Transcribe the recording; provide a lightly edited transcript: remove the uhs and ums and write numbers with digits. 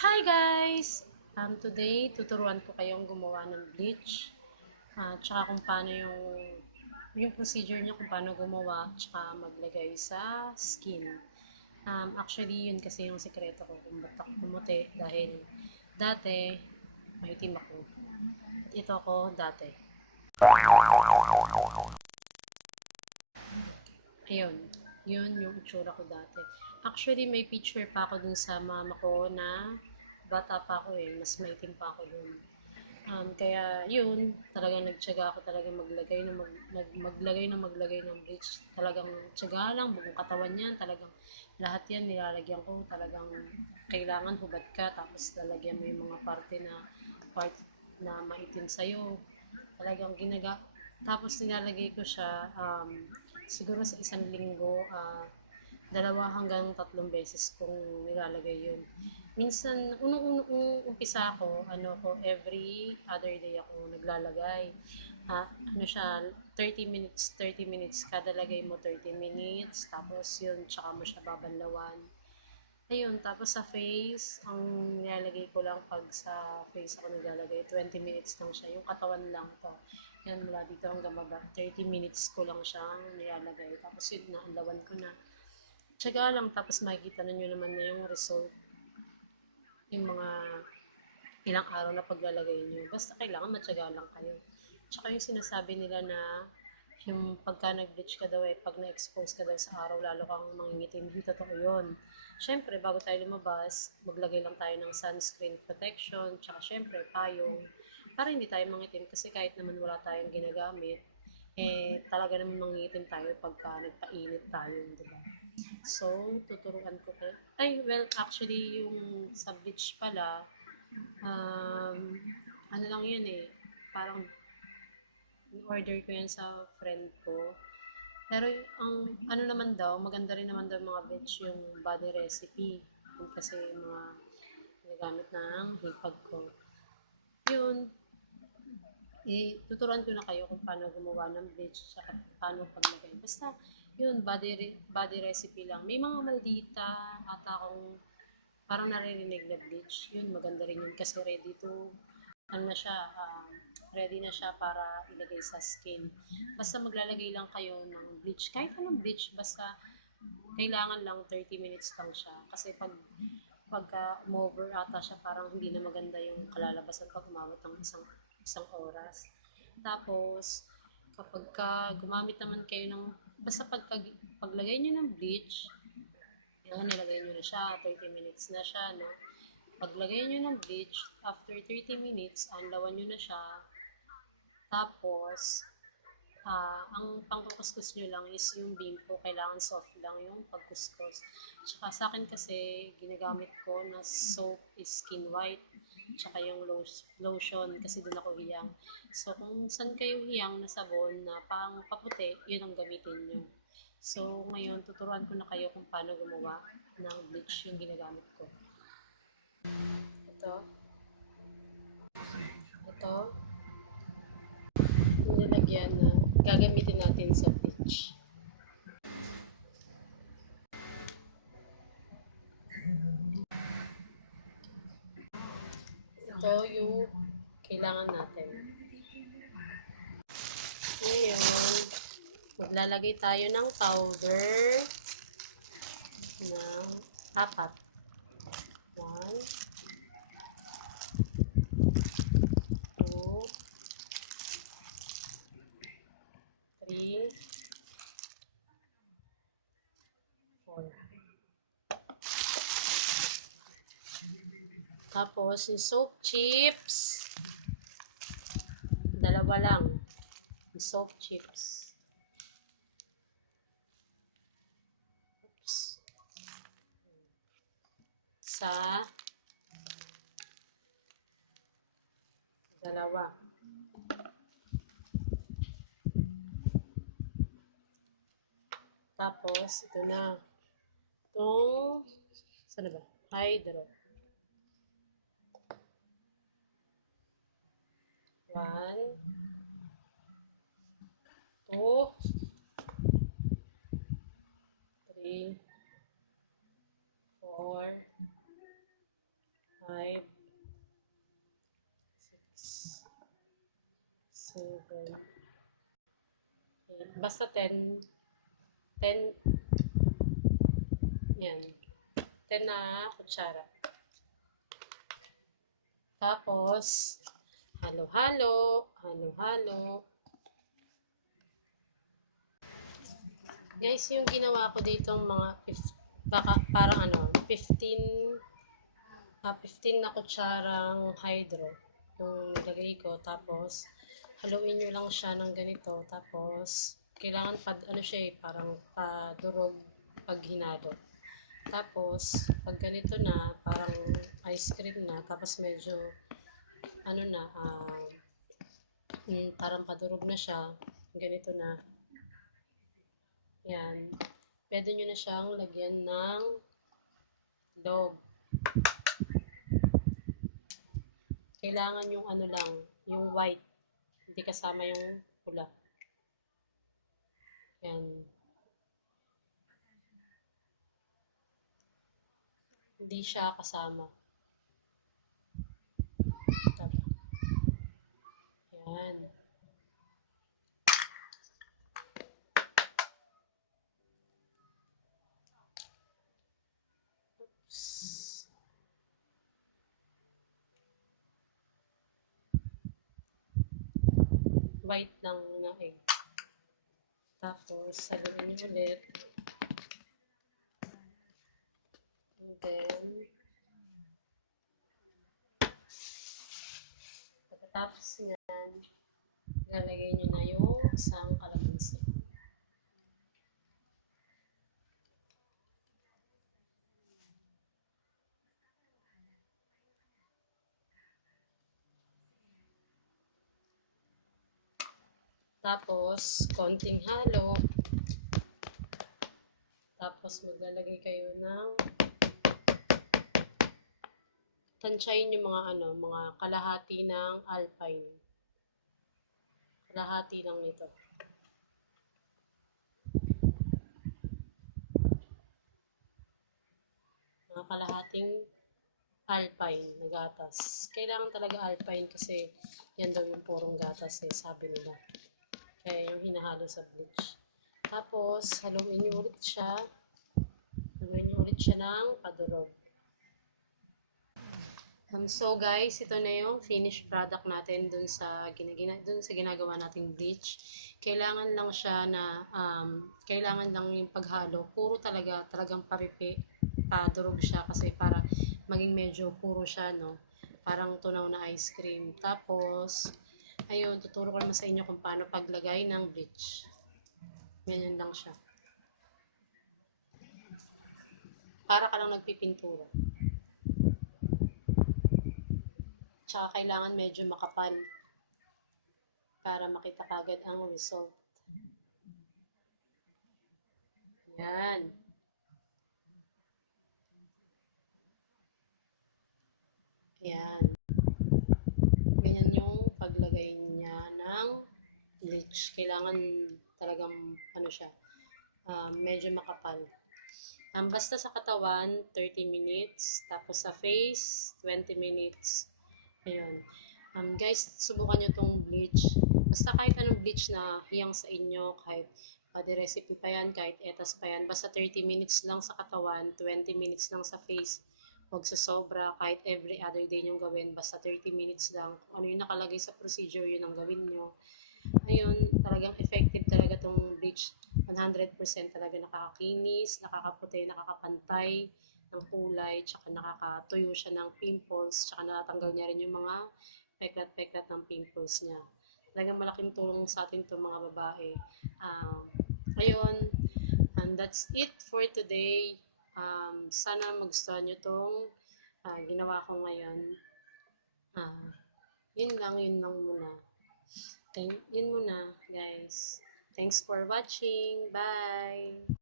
Hi guys! Today, tuturuan ko kayong gumawa ng bleach. Tsaka kung paano yung procedure niya, kung paano gumawa, tsaka maglagay sa skin. Actually, yun kasi yung sekreto ko kung ba't ako pumuti dahil dati, maitim ako. At ito ako dati. Ayun, yun yung itsura ko dati. Actually, may picture pa ako dun sa mama ko na bata pa ako mas maitim pa ako dun. Kaya yun, talagang nagtiyaga ako talaga maglagay ng bleach. Talagang tiyaga lang, buong katawan yan, talagang lahat yan nilalagyan ko, talagang kailangan hubad ka, tapos lalagyan mo yung mga part na maitim sa'yo. Talagang tapos nilalagay ko siya, siguro sa isang linggo, 2 hanggang 3 beses kung nilalagay yun. Minsan, unang umpisa ko, every other day ako naglalagay. Ano siya, 30 minutes, 30 minutes, kada lagay mo 30 minutes, tapos yun, tsaka mo siya babanlawan. Ayun, tapos sa face, ang nilalagay ko lang pag sa face ako naglalagay, 20 minutes lang siya. Yung katawan lang to. Yan, mula dito hanggang baba, 30 minutes ko lang siyang nilalagay. Tapos yun na, anlawan ko na. Tiyaga lang, tapos makikita na nyo naman na yung result, yung mga ilang araw na paglalagay nyo. Basta kailangan matyaga lang kayo. Tsaka yung sinasabi nila na yung pagka nag-bleach ka daw pag na-expose ka daw sa araw, lalo kang mangingitim. Hindi totoo yun. Syempre, bago tayo lumabas, maglagay lang tayo ng sunscreen protection, tsaka syempre, payong, para hindi tayo mangitim kasi kahit naman wala tayong ginagamit, talaga naman mangingitim tayo pagka nagpainit tayo, di ba? So, tuturuan ko kayo. Well, actually, yung sa beach pala, um, ano lang yun parang in-order ko yan sa friend ko. Pero ang ano naman daw, maganda rin naman daw mga beach yung body recipe. Yun kasi yung mga ginagamit ng hipag ko. Yun, tuturuan ko na kayo kung paano gumawa ng bleach at paano paglagay. Basta, yun, body recipe lang. May mga maldita at akong parang naririnig na bleach. Yun, maganda rin yun kasi ano na siya, ready na siya para ilagay sa skin. Basta maglalagay lang kayo ng bleach. Kahit anong bleach, basta kailangan lang 30 minutes lang siya. Kasi pagka umover ata siya, parang hindi na maganda yung kalalabasan pag umabot ng isang oras. Tapos, kapag gumamit naman kayo basta paglagay nyo ng bleach, yan, nilagay nyo na siya, 30 minutes na siya, no? Paglagay nyo ng bleach, after 30 minutes, anlawan nyo na siya. Tapos, ang pangkukuskus nyo lang is yung bimpo. Kailangan soft lang yung pagkuskus. Tsaka sa akin kasi, ginagamit ko na soap is Skin White. Tsaka yung lotion kasi doon ako hiyang. So, kung saan kayo hiyang na sabon na pang paputi, yun ang gamitin nyo. So, ngayon, tuturuan ko na kayo kung paano gumawa ng bleach yung ginagamit ko. Ito. Ito. Nilagyan na gagamitin natin sa bleach. Ito yung kailangan natin. Ngayon, maglalagay tayo ng powder ng 4. 1, 2, 3, 4. Tapos, yung soap chips, dalawa lang. Yung soap chips. Oops. Sa dalawa. Tapos, ito na. Itong, saan na ba? Hydro. 1, 2, 3, 4, 5, 6, 7, 8. Basta 10, 10, yan. 10 na kutsara. Tapos, halo-halo, halo-halo. Guys, yung ginawa ko dito mga parang 15 na kutsarang hydro yung nilagay ko. Tapos, haluin nyo lang siya ng ganito. Tapos, kailangan parang padurog pag hinalo. Tapos, pag ganito na, parang ice cream na. Tapos, medyo, parang padurog na siya. Ganito na. Yan. Pwede nyo na siyang lagyan ng dog. Kailangan yung yung white. Hindi kasama yung pula. Yan. Hindi siya kasama. Yan. Oops. White lang na egg. Tapos, salunin nyo ulit. And then, pagkatapos yan, lalagay nyo na yung isang kalamansi. Tapos, konting halo. Tapos, maglalagay kayo ng tansyahin yung mga kalahati ng alpine. Kalahati lang nito. Mga kalahating alpine na gatas. Kailangan talaga alpine kasi yan daw yung purong gatas sabi nila. Kaya yung hinahalo sa bleach. Tapos, haluin nyo ulit siya. Haluin nyo ulit siya ng padurog. So guys, ito na yung finished product natin dun sa ginagawa nating bleach. Kailangan lang siya na kailangan lang yung paghalo. Puro talagang padurog siya kasi para maging medyo puro siya, no? Parang tunaw na ice cream. Tapos, ayun, tuturo ko naman sa inyo kung paano paglagay ng bleach. Ganyan lang siya. Para ka lang nagpipintura. Tsaka kailangan medyo makapal para makita kagad ang result. Yan. Yan. Ganyan yung paglagay niya ng bleach. Kailangan talagang medyo makapal. Basta sa katawan, 30 minutes. Tapos sa face, 20 minutes. Ayun. Guys, subukan nyo tong bleach. Basta kahit anong bleach na hiyang sa inyo, kahit body recipe pa yan, kahit etas pa yan, basta 30 minutes lang sa katawan, 20 minutes lang sa face. Huwag sa sobra, kahit every other day nyo gawin, basta 30 minutes lang. Kung ano yung nakalagay sa procedure, yun ang gawin nyo. Ayun, talagang effective talaga tong bleach. 100% talaga nakakakinis, nakakaputi, nakakapantay ng kulay, tsaka nakakatuyo siya ng pimples, tsaka natatanggal niya rin yung mga peklat-peklat ng pimples niya. Talagang malaking tulong sa atin to mga babae. Ayun, and that's it for today. Sana magustuhan nyo tong ginawa ko ngayon. Yun lang muna. Yun muna, guys. Thanks for watching. Bye!